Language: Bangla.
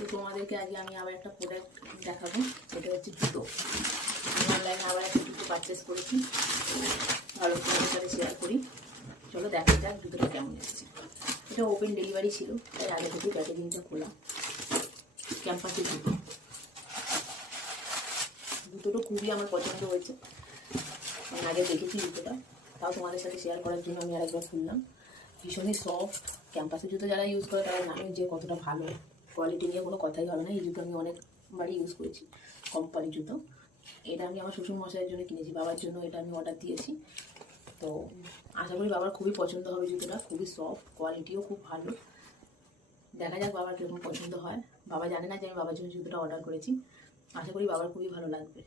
তো তোমাদেরকে আজকে আমি আবার একটা প্রোডাক্ট দেখাবো। এটা হচ্ছে জুতো। আমি অনলাইনে আবার একটা জুতো পারচেস করেছি, ভালো তোমাদের সাথে শেয়ার করি। চলো দেখা যাক জুতোটা কেমন এসেছে। এটা ওপেন ডেলিভারি ছিল, তাই আগে থেকে প্যাকেজিংটা খোলা। ক্যাম্পাসের জুতো, জুতোটা খুবই আমার পছন্দ হয়েছে। আমি আগে দেখেছি জুতোটা, তাও তোমাদের সাথে শেয়ার করার জন্য আমি আরেকবার খুললাম। ভীষণই সফট। ক্যাম্পাসের জুতো যারা ইউজ করে তারা জানে যে কতটা ভালো। কোয়ালিটি নিয়ে কোনো কথাই হবে না। এই জুতো আমি অনেকবারই ইউজ করেছি, কোম্পানির জুতো। এটা আমি আমার শ্বশুর মশাইয়ের জন্য কিনেছি, বাবার জন্য এটা আমি অর্ডার দিয়েছি। তো আশা করি বাবার খুবই পছন্দ হবে জুতোটা। খুবই সফট, কোয়ালিটিও খুব ভালো। দেখা যাক বাবার কীরকম পছন্দ হয়। বাবা জানে না যে আমি বাবার জন্য জুতোটা অর্ডার করেছি। আশা করি বাবার খুবই ভালো লাগবে।